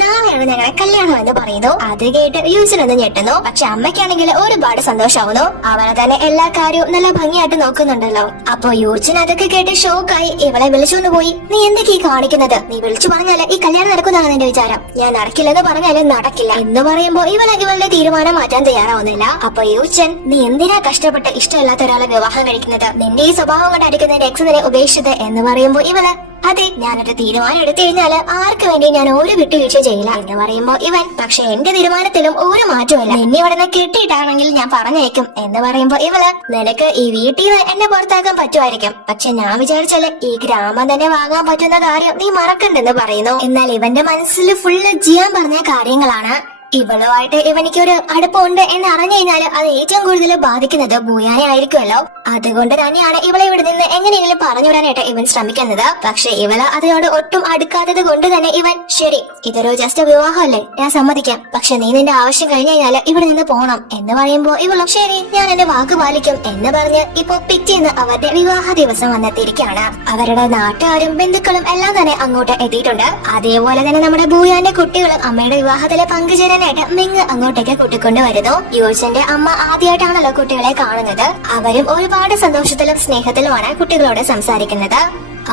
നാളെയാണ് ഞങ്ങളുടെ കല്യാണം എന്ന് പറയുന്നു. അത് കേട്ട് യൂച്ചനൊന്ന് ഞെട്ടുന്നു. പക്ഷെ അമ്മയ്ക്കാണെങ്കിൽ ഒരുപാട് സന്തോഷാവുന്നു. അവളെ തന്നെ എല്ലാ കാര്യവും നല്ല ഭംഗിയായിട്ട് നോക്കുന്നുണ്ടല്ലോ. അപ്പൊ യൂച്ചൻ അതൊക്കെ കേട്ട് ഷോക്കായി ഇവളെ വിളിച്ചുകൊണ്ട് പോയി നീ എന്തൊക്കെ കാണിക്കുന്നത്, നീ വിളിച്ചു പറഞ്ഞാല് ഈ കല്യാണം നടക്കുന്നതാണ് എന്റെ വിചാരം, ഞാൻ നടക്കില്ലെന്ന് പറഞ്ഞാലും നടക്കില്ല എന്ന് പറയുമ്പോ ഇവളുടെ തീരുമാനം മാറ്റാൻ തയ്യാറാവുന്നില്ല. അപ്പൊ യൂച്ചൻ നീ എന്തിനാ കഷ്ടപ്പെട്ട് ഇഷ്ടമില്ലാത്ത ഒരാളെ വിവാഹം കഴിക്കുന്നത്, നിന്റെ ഈ സ്വഭാവം കൊണ്ടായിരിക്കും നിന്റെ എക്സ് നിന്നെ ഉപേക്ഷിച്ചത് എന്ന് പറയുമ്പോ ഇവള് അതെ, ഞാനൊരു തീരുമാനം എടുത്തു കഴിഞ്ഞാൽ ആർക്ക് വേണ്ടി ഞാൻ ഒരു വിട്ടുവീഴ്ച ചെയ്യില്ല എന്ന് പറയുമ്പോ ഇവൻ, പക്ഷെ എന്റെ തീരുമാനത്തിലും ഒരു മാറ്റമില്ല, നിന്നെ ഉടനെ കെട്ടിയിട്ടാണെങ്കിൽ ഞാൻ പറഞ്ഞേക്കും എന്ന് പറയുമ്പോ ഇവള്, നിനക്ക് ഈ വീട്ടിൽ നിന്ന് എന്നെ പുറത്താക്കാൻ പറ്റുമായിരിക്കും, പക്ഷെ ഞാൻ വിചാരിച്ചാല് ഈ ഗ്രാമം തന്നെ വാങ്ങാൻ പറ്റുന്ന കാര്യം നീ മറക്കണ്ടെന്ന് പറയുന്നു. എന്നാൽ ഇവന്റെ മനസ്സിൽ ഫുള്ള് ജിയാൻ പറഞ്ഞ കാര്യങ്ങളാണ്. ഇവളുമായിട്ട് ഇവനിക്കൊരു അടുപ്പമുണ്ട് എന്ന് അറിഞ്ഞു കഴിഞ്ഞാൽ അത് ഏറ്റവും കൂടുതൽ ബാധിക്കുന്നത് ബൂയാനെ ആയിരിക്കുമല്ലോ. അതുകൊണ്ട് തന്നെയാണ് ഇവളെ ഇവിടെ നിന്ന് എങ്ങനെയെങ്കിലും പറഞ്ഞുവിടാനായിട്ട് ഇവൻ ശ്രമിക്കുന്നത്. പക്ഷെ ഇവള് അതിനോട് ഒട്ടും അടുക്കാത്തത് കൊണ്ട് തന്നെ ഇവൻ, ശരി ഇതൊരു ജസ്റ്റ് വിവാഹമല്ലേ, ഞാൻ സമ്മതിക്കാം, പക്ഷെ നീ നിന്റെ ആവശ്യം കഴിഞ്ഞു കഴിഞ്ഞാൽ ഇവിടെ നിന്ന് പോണം എന്ന് പറയുമ്പോ ഇവളും, ശരി ഞാൻ എന്റെ വാക്ക് പാലിക്കും എന്ന് പറഞ്ഞ് ഇപ്പൊ പിറ്റേന്ന് അവരുടെ വിവാഹ ദിവസം വന്നെത്തിയിരിക്കുകയാണ്. അവരുടെ നാട്ടുകാരും ബന്ധുക്കളും എല്ലാം തന്നെ അങ്ങോട്ട് എത്തിയിട്ടുണ്ട്. അതേപോലെ തന്നെ നമ്മുടെ ബൂയാന്റെ കുട്ടികളും അമ്മയുടെ വിവാഹത്തിലെ പങ്കുചേരാൻ മിങ് അങ്ങോട്ടേക്ക് കൂട്ടിക്കൊണ്ട് വരുന്നു. യൂച്ചന്റെ അമ്മ ആദ്യമായിട്ടാണല്ലോ കുട്ടികളെ കാണുന്നത്. അവരും ഒരുപാട് സന്തോഷത്തിലും സ്നേഹത്തിലുമാണ് കുട്ടികളോട് സംസാരിക്കുന്നത്.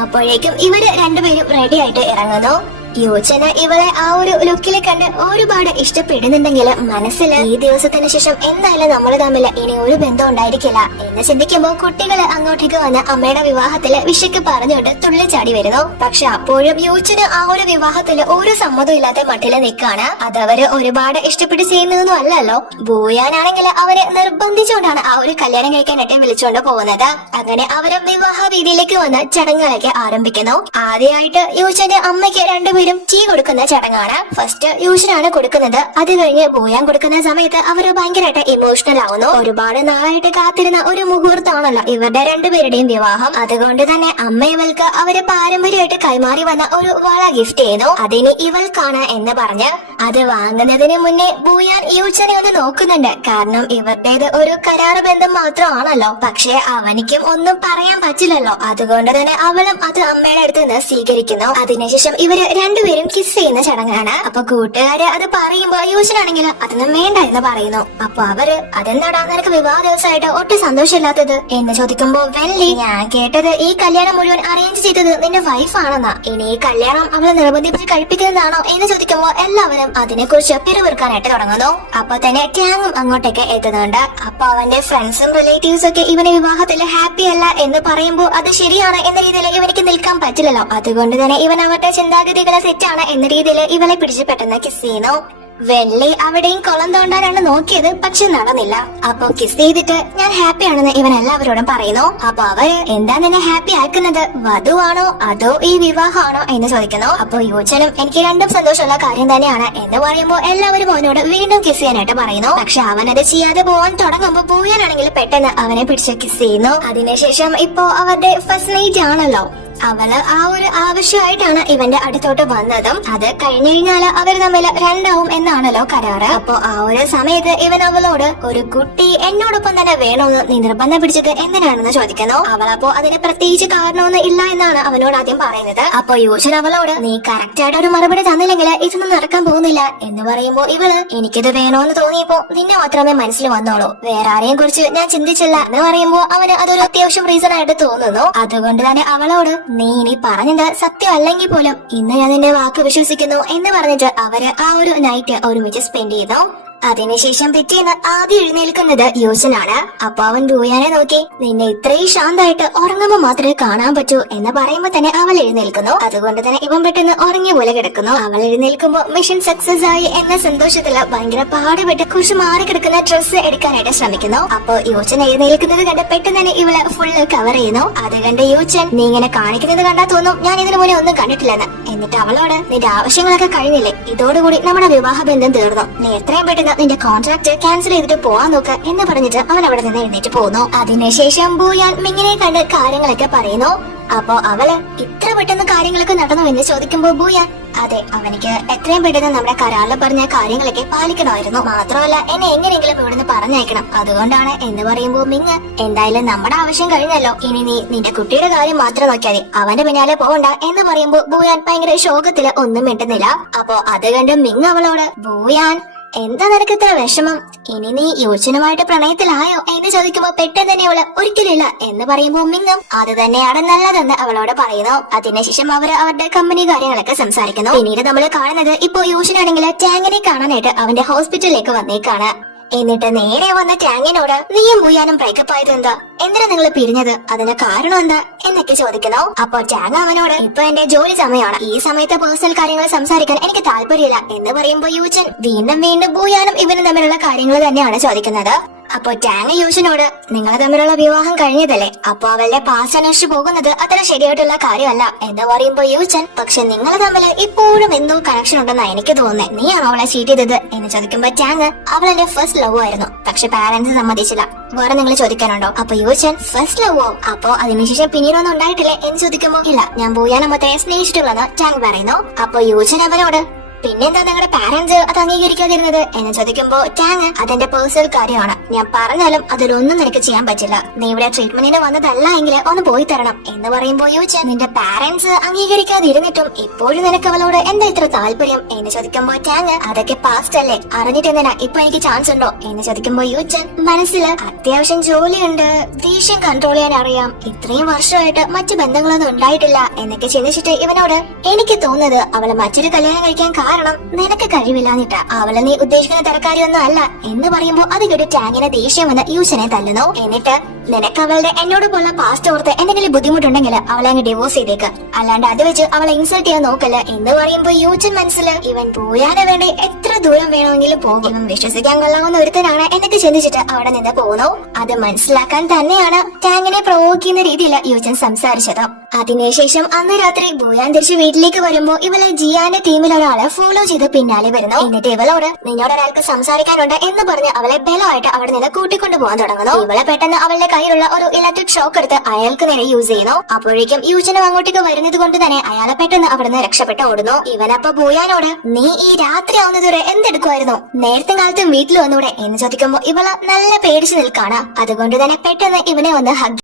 അപ്പോഴേക്കും ഇവര് രണ്ടുപേരും റെഡി ആയിട്ട് ഇറങ്ങുന്നു. യൂച്ചന് ഇവളെ ആ ഒരു ലുക്കില് കണ്ട് ഒരുപാട് ഇഷ്ടപ്പെടുന്നുണ്ടെങ്കിൽ മനസ്സിൽ ഈ ദിവസത്തിന് ശേഷം എന്തായാലും നമ്മൾ തമ്മിൽ ഇനി ഒരു ബന്ധം ഉണ്ടായിരിക്കില്ല എന്ന് ചിന്തിക്കുമ്പോൾ കുട്ടികള് അങ്ങോട്ടേക്ക് വന്ന് അമ്മയുടെ വിവാഹത്തില് വിഷയ്ക്ക് പറഞ്ഞുകൊണ്ട് തുള്ളിച്ചാടി വരുന്നു. പക്ഷെ അപ്പോഴും യൂച്ചന് ആ ഒരു വിവാഹത്തില് ഒരു സമ്മതം ഇല്ലാത്ത മട്ടില് നിൽക്കാണ്. അതവര് ഒരുപാട് ഇഷ്ടപ്പെട്ട് ചെയ്യുന്നതൊന്നും അല്ലല്ലോ. ബൂയാനാണെങ്കിൽ അവരെ നിർബന്ധിച്ചുകൊണ്ടാണ് ആ ഒരു കല്യാണം കഴിക്കാനായിട്ട് വിളിച്ചുകൊണ്ട് പോകുന്നത്. അങ്ങനെ അവരും വിവാഹ വീതിയിലേക്ക് വന്ന് ചടങ്ങുകളൊക്കെ ആരംഭിക്കുന്നു. ആദ്യമായിട്ട് യൂച്ചന്റെ അമ്മയ്ക്ക് രണ്ടുപേരും ടീ കൊടുക്കുന്ന ചടങ്ങാണ്. ഫസ്റ്റ് യൂഷനാണ് കൊടുക്കുന്നത്. അത് കഴിഞ്ഞ് ബൂയാൻ കൊടുക്കുന്ന സമയത്ത് അവര് ഭയങ്കരമായിട്ട് ഇമോഷണൽ ആവുന്നു. ഒരുപാട് നാളായിട്ട് കാത്തിരുന്ന ഒരു മുഹൂർത്തമാണല്ലോ ഇവരുടെ രണ്ടുപേരുടെയും വിവാഹം. അതുകൊണ്ട് തന്നെ അമ്മ ഇവൾക്ക് അവര് പാരമ്പര്യമായിട്ട് കൈമാറി വന്ന ഒരു വള ഗിഫ്റ്റ് ചെയ്യുന്നു. അതിന് ഇവൾക്കാണ് എന്ന് പറഞ്ഞ് അത് വാങ്ങുന്നതിന് മുന്നേ ബൂയാൻ യൂച്ചനെ ഒന്ന് നോക്കുന്നുണ്ട്. കാരണം ഇവരുടേത് ഒരു കരാറ് ബന്ധം മാത്രമാണല്ലോ. പക്ഷെ അവനിക്കും ഒന്നും പറയാൻ പറ്റില്ലല്ലോ. അതുകൊണ്ട് തന്നെ അവളും അത് അമ്മയുടെ അടുത്ത് നിന്ന് സ്വീകരിക്കുന്നു. അതിനുശേഷം ഇവര് രണ്ടുപേരും കിസ് ചെയ്യുന്ന ചടങ്ങാണ്. അപ്പൊ കൂട്ടുകാര് അത് പറയുമ്പോ യൂഷനാണെങ്കിൽ അതൊന്നും വേണ്ട എന്ന് പറയുന്നു. അപ്പൊ അവര്, അതെന്താടാ നിനക്ക് വിവാഹ ദിവസമായിട്ട് ഒട്ടും സന്തോഷമില്ലാത്തത് എന്ന് ചോദിക്കുമ്പോ, വെല്ലി ഞാൻ കേട്ടത് ഈ കല്യാണം മുഴുവൻ അറേഞ്ച് ചെയ്തത് നിന്റെ വൈഫാണെന്നാ. ഇനി ഈ കല്യാണം അവളെ നിർബന്ധിപ്പിച്ച് കഴിപ്പിക്കുന്നതാണോ എന്ന് ചോദിക്കുമ്പോ എല്ലാവരും അതിനെ കുറിച്ച് പിറുവിറുക്കാനായിട്ട് തുടങ്ങുന്നു. അപ്പൊ തന്നെ ടാങ്ങും അങ്ങോട്ടേക്ക് എത്തുന്നുണ്ട്. അപ്പൊ അവന്റെ ഫ്രണ്ട്സും റിലേറ്റീവ്സും ഒക്കെ ഇവന് വിവാഹത്തിൽ ഹാപ്പി അല്ല എന്ന് പറയുമ്പോ അത് ശരിയാണ് എന്ന രീതിയിൽ ഇവനിക്ക് നിൽക്കാൻ പറ്റില്ലല്ലോ. അതുകൊണ്ട് തന്നെ ഇവൻ അവരുടെ ചിന്താഗതികളെ തെറ്റാണ് എന്ന രീതിയിൽ ഇവളെ പിടിച്ച് പെട്ടെന്ന് കിസ് ചെയ്യുന്നു. വെള്ളി അവിടെയും കുളം തോണ്ടാനാണ് നോക്കിയത്, പക്ഷെ നടന്നില്ല. അപ്പൊ കിസ് ചെയ്തിട്ട് ഞാൻ ഹാപ്പി ആണെന്ന് ഇവൻ എല്ലാവരോടും പറയുന്നു. അപ്പൊ അവര്, എന്താ നിന്നെ ഹാപ്പി ആക്കുന്നത്, വധുവാണോ അതോ ഈ വിവാഹമാണോ എന്ന് ചോദിക്കുന്നു. അപ്പൊ യൂച്ചനും, എനിക്ക് രണ്ടും സന്തോഷമുള്ള കാര്യം തന്നെയാണ് എന്ന് പറയുമ്പോ എല്ലാവരും അവനോട് വീണ്ടും കിസ് ചെയ്യാനായിട്ട് പറയുന്നു. പക്ഷെ അവനത് ചെയ്യാതെ പോവാൻ തുടങ്ങുമ്പോ ബൂയാനാണെങ്കിൽ പെട്ടെന്ന് അവനെ പിടിച്ച് കിസ് ചെയ്യുന്നു. അതിനുശേഷം ഇപ്പോ അവരുടെ ഫസ്റ്റ് നൈറ്റ് ആണല്ലോ. അവള് ആ ഒരു ആവശ്യമായിട്ടാണ് ഇവന്റെ അടുത്തോട്ട് വന്നതും. അത് കഴിഞ്ഞു കഴിഞ്ഞാല് അവർ തമ്മിൽ രണ്ടാവും എന്നാണല്ലോ കരാറ്. അപ്പൊ ആ ഒരു സമയത്ത് ഇവൻ അവളോട്, ഒരു കുട്ടി എന്നോടൊപ്പം തന്നെ വേണമെന്ന് നീ നിർബന്ധം പിടിച്ചത് എന്തിനാണെന്ന് ചോദിക്കുന്നു. അവളപ്പോ അതിന് പ്രത്യേകിച്ച് കാരണമൊന്നും ഇല്ല എന്നാണ് അവനോട് ആദ്യം പറയുന്നത്. അപ്പൊ യൂഷൻ അവളോട്, നീ കറക്റ്റ് ആയിട്ട് ഒരു മറുപടി തന്നില്ലെങ്കിൽ ഇതൊന്നും നടക്കാൻ പോകുന്നില്ല എന്ന് പറയുമ്പോ ഇവള്, എനിക്കിത് വേണോന്ന് തോന്നിയപ്പോ നിന്നെ മാത്രമേ മനസ്സിൽ വന്നോളൂ, വേറെ ആരെയും കുറിച്ച് ഞാൻ ചിന്തിച്ചില്ല എന്ന് പറയുമ്പോ അവന് അതൊരു അത്യാവശ്യം റീസൺ ആയിട്ട് തോന്നുന്നു. അതുകൊണ്ട് തന്നെ അവളോട്, നീ ഇനി പറഞ്ഞത് സത്യം അല്ലെങ്കിൽ പോലും ഇന്ന് ഞാൻ നിന്റെ വാക്ക് വിശ്വസിക്കുന്നു എന്ന് പറഞ്ഞിട്ട് അവര് ആ ഒരു നൈറ്റ് ഒരുമിച്ച് സ്പെൻഡ് ചെയ്തു. അതിനുശേഷം പിറ്റേന്ന് ആദ്യം എഴുന്നേൽക്കുന്നത് യൂസനാണ്. അപ്പൊ അവൻ ബൂയാനെ നോക്കി, നിന്നെ ഇത്രയും ശാന്തായിട്ട് ഉറങ്ങുമ്പോ മാത്രമേ കാണാൻ പറ്റൂ എന്ന് പറയുമ്പോ തന്നെ അവൾ എഴുന്നേൽക്കുന്നു. അതുകൊണ്ട് തന്നെ ഇവൻ പെട്ടെന്ന് ഉറങ്ങിയ പോലെ കിടക്കുന്നു. അവൾ എഴുന്നേൽക്കുമ്പോ മിഷൻ സക്സസ് ആയി എന്ന സന്തോഷത്തില് ഭയങ്കര പാടുപെട്ട് കുറിച്ച് മാറി കിടക്കുന്ന ഡ്രസ്സ് എടുക്കാനായിട്ട് ശ്രമിക്കുന്നു. അപ്പൊ യൂച്ചൻ എഴുന്നേൽക്കുന്നത് കണ്ട് പെട്ടെന്ന് തന്നെ ഇവള് ഫുള്ള് കവർ ചെയ്യുന്നു. അത് കണ്ട് യൂച്ചൻ, നീ ഇങ്ങനെ കാണിക്കുന്നത് കണ്ടാ തോന്നും ഞാൻ ഇതിനു മുന്നേ ഒന്നും കണ്ടിട്ടില്ലെന്ന്. എന്നിട്ട് അവളോട്, നിന്റെ ആവശ്യങ്ങളൊക്കെ കഴിഞ്ഞില്ലേ, ഇതോടുകൂടി നമ്മുടെ വിവാഹ ബന്ധം തീർന്നു, നീ എത്രയും പെട്ടെന്ന് നിന്റെ കോൺട്രാക്ട് ക്യാൻസൽ ചെയ്തിട്ട് പോവാൻ നോക്ക് എന്ന് പറഞ്ഞിട്ട് അവൻ അവിടെ നിന്ന് എഴുന്നേറ്റ് പോകുന്നു. അതിനുശേഷം ബൂയാൻ മിങ്ങിനെ കണ്ട് കാര്യങ്ങളൊക്കെ പറയുന്നു. അപ്പൊ അവള്, ഇത്ര പെട്ടെന്ന് കാര്യങ്ങളൊക്കെ നടന്നു എന്ന് ചോദിക്കുമ്പോ ബൂയാൻ, അതെ, അവനിക്ക് എത്രയും പെട്ടെന്ന് നമ്മുടെ കരാറിൽ പറഞ്ഞ കാര്യങ്ങളൊക്കെ പാലിക്കണമായിരുന്നു, മാത്രമല്ല എന്നെ എങ്ങനെയെങ്കിലും ഇവിടുന്ന് പറഞ്ഞയക്കണം, അതുകൊണ്ടാണ് എന്ന് പറയുമ്പോ മിങ്, എന്തായാലും നമ്മുടെ ആവശ്യം കഴിഞ്ഞല്ലോ, ഇനി നീ നിന്റെ കുട്ടിയുടെ കാര്യം മാത്രം നോക്കിയാൽ മതി, അവന്റെ പിന്നാലെ പോകണ്ട എന്ന് പറയുമ്പോ ബൂയാൻ ഭയങ്കര ശോകത്തില് ഒന്നും മിണ്ടുന്നില്ല. അപ്പൊ അത് കണ്ട് മിങ് അവളോട്, ബൂയാൻ എന്താ നിനക്ക് ഇത്ര വിഷമം, ഇനി നീ യൂച്ചനുമായിട്ട് പ്രണയത്തിലായോ എന്ന് ചോദിക്കുമ്പോ പെട്ടെന്ന് തന്നെ അവള്, ഒരിക്കലില്ല എന്ന് പറയുമ്പോ മിങ്ങും അത് തന്നെയാണ് നല്ലതെന്ന് അവളോട് പറയുന്നു. അതിനുശേഷം അവര് അവരുടെ കമ്പനി കാര്യങ്ങളൊക്കെ സംസാരിക്കുന്നു. പിന്നീട് നമ്മൾ കാണുന്നത് ഇപ്പൊ യൂഷനാണെങ്കിൽ ടാങ്ങിനെ കാണാനായിട്ട് അവന്റെ ഹോസ്പിറ്റലിലേക്ക് വന്നേക്കാണ്. എന്നിട്ട് നേരെ വന്ന ടാങ്ങിനോട് നീയും ബൂയാനും ബ്രേക്കപ്പ് ആയത് എന്താ, എന്തിനാ നിങ്ങൾ പിരിഞ്ഞത്, അതിന് കാരണം എന്താ എന്നൊക്കെ ചോദിക്കുന്നു. അപ്പൊ ടാങ് അവനോട് ഇപ്പൊ എന്റെ ജോലി സമയമാണ്, ഈ സമയത്ത് പേഴ്സണൽ കാര്യങ്ങൾ സംസാരിക്കാൻ എനിക്ക് താല്പര്യമില്ല എന്ന് പറയുമ്പോ യൂച്ചൻ വീണ്ടും വീണ്ടും ബൂയാനും ഇവനും തമ്മിലുള്ള കാര്യങ്ങൾ തന്നെയാണ് ചോദിക്കുന്നത്. അപ്പൊ ടാങ് യൂച്ചനോട് നിങ്ങൾ തമ്മിലുള്ള വിവാഹം കഴിഞ്ഞതല്ലേ, അപ്പൊ അവളുടെ പാസ്റ്റ് അന്വേഷിച്ചു പോകുന്നത് അത്ര ശരിയായിട്ടുള്ള കാര്യമല്ല എന്ന് പറയുമ്പോ യൂച്ചൻ പക്ഷെ നിങ്ങൾ തമ്മിൽ ഇപ്പോഴും എന്തോ കണക്ഷൻ ഉണ്ടെന്നാ എനിക്ക് തോന്നുന്നത്, നീയാണോ അവളെ ചീറ്റ് ചെയ്തത് എന്ന് ചോദിക്കുമ്പോ ടാങ് അവളെന്റെ ഫസ്റ്റ് ലവ് ആയിരുന്നു, പക്ഷെ പാരന്റ്സ് സമ്മതിച്ചില്ല, വേറെ നിങ്ങൾ ചോദിക്കാനുണ്ടോ. അപ്പൊ യൂച്ചൻ ഫസ്റ്റ് ലവോ, അപ്പൊ അതിനുശേഷം പിന്നീടൊന്നും ഉണ്ടായിട്ടില്ലേ എന്ന് ചോദിക്കുമ്പോ ഇല്ല, ഞാൻ ബൂയാനെ മൊത്തം സ്നേഹിച്ചിട്ടുള്ളതെന്ന് ടാങ് പറയുന്നു. അപ്പൊ യൂച്ചൻ അവനോട് പിന്നെന്താ നിങ്ങളുടെ പാരന്റ്സ് അത് അംഗീകരിക്കാതിരുന്നത് എന്ന് ചോദിക്കുമ്പോ ടാങ് അതെന്റെ പേഴ്സണൽ കാര്യമാണ്, ഞാൻ പറഞ്ഞാലും അതിലൊന്നും നിനക്ക് ചെയ്യാൻ പറ്റില്ല, നീ ഇവിടെ ട്രീറ്റ്മെന്റിന് വന്നതല്ല എങ്കിൽ ഒന്ന് പോയി തരണം എന്ന് പറയുമ്പോ യൂച്ചൻ നിന്റെ പാരന്റ്സ് അംഗീകരിക്കാതിരുന്നിട്ടും ഇപ്പോഴും നിനക്ക് അവളോട് എന്താ ഇത്ര താല്പര്യം എന്ന് ചോദിക്കുമ്പോ ടാങ് അതൊക്കെ പാസ്റ്റ് അല്ലേ, അറിഞ്ഞിട്ട് എന്തിനാ ഇപ്പൊ എനിക്ക് ചാൻസ് ഉണ്ടോ എന്ന് ചോദിക്കുമ്പോ യൂച്ചൻ മനസ്സില് അത്യാവശ്യം ജോലിയുണ്ട്, ദേഷ്യം കൺട്രോൾ ചെയ്യാൻ അറിയാം, ഇത്രയും വർഷമായിട്ട് മറ്റു ബന്ധങ്ങളൊന്നും ഉണ്ടായിട്ടില്ല എന്നൊക്കെ ചിന്തിച്ചിട്ട് ഇവനോട് എനിക്ക് തോന്നുന്നത് അവളെ മറ്റൊരു കല്യാണം കഴിക്കാൻ കാരണം നിനക്ക് കഴിവില്ലാന്നിട്ടാ, അവളെ നീ ഉദ്ദേശിക്കുന്ന തരക്കാരിയൊന്നും അല്ല എന്ന് പറയുമ്പോ അത് കേട്ട് ടാങ്ങിനെ ദേഷ്യം വന്ന് യൂച്ചനെ തല്ലുന്നു. എന്നിട്ട് നിനക്ക് അവളുടെ എന്നോട് പോലുള്ള പാസ്റ്റ് ഓർത്ത് എന്തെങ്കിലും ബുദ്ധിമുട്ടുണ്ടെങ്കിൽ അവളെ അങ്ങ് ഡിവോഴ്സ് ചെയ്തേക്ക്, അല്ലാണ്ട് അത് വെച്ച് അവളെ ഇൻസൾട്ട് ചെയ്യാൻ നോക്കല്ല എന്ന് പറയുമ്പോ യൂച്ചൻ മനസ്സില് ഇവൻ പോയാനെ വേണ്ടി എത്ര ദൂരം വേണമെങ്കിലും പോകും, ഇവൻ വിശ്വസിക്കാൻ കൊള്ളാവുന്ന ഒരുത്തനാണ് എന്നൊക്കെ ചിന്തിച്ചിട്ട് അവിടെ നിന്ന് പോകുന്നു. അത് മനസ്സിലാക്കാൻ തന്നെയാണ് ടാങ്ങിനെ പ്രൊവോക്ക് ചെയ്യുന്ന രീതിയിൽ യൂച്ചൻ സംസാരിച്ചത്. അതിനുശേഷം അന്ന് രാത്രി ബൂയാൻ തിരിച്ച് വീട്ടിലേക്ക് വരുമ്പോ ഇവളെ ജിയാന്റെ ടീമിൽ ഒരാളെ ഫോളോ ചെയ്ത് പിന്നാലെ വരുന്നു. എന്നിട്ട് ഇവളോട് നിന്നോട് ഒരാൾക്ക് സംസാരിക്കാനുണ്ട് എന്ന് പറഞ്ഞ് അവളെ ബലമായിട്ട് അവിടെ നിന്ന് കൂട്ടിക്കൊണ്ടു പോകാൻ തുടങ്ങുന്നു. ഇവളെ പെട്ടെന്ന് അവളുടെ കയ്യിലുള്ള ഒരു ഇലക്ട്രിക് ഷോക്ക് എടുത്ത് അയാൾക്ക് നേരെ യൂസ് ചെയ്യുന്നു. അപ്പോഴേക്കും യൂച്ചനും അങ്ങോട്ടേക്ക് വരുന്നത് കൊണ്ട് തന്നെ അയാളെ പെട്ടെന്ന് അവിടുന്ന് രക്ഷപ്പെട്ട് ഓടുന്നു. ഇവനപ്പൊ ബൂയാനോട് നീ ഈ രാത്രി ആവുന്നതുവരെ എന്തെടുക്കുമായിരുന്നു, നേരത്തെ കാലത്തും വീട്ടിൽ വന്നൂടെ എന്ന് ചോദിക്കുമ്പോ ഇവള് നല്ല പേടിച്ചു നിൽക്കാണ്. അതുകൊണ്ട് തന്നെ പെട്ടെന്ന് ഇവനെ ഒന്ന് ഹഗ്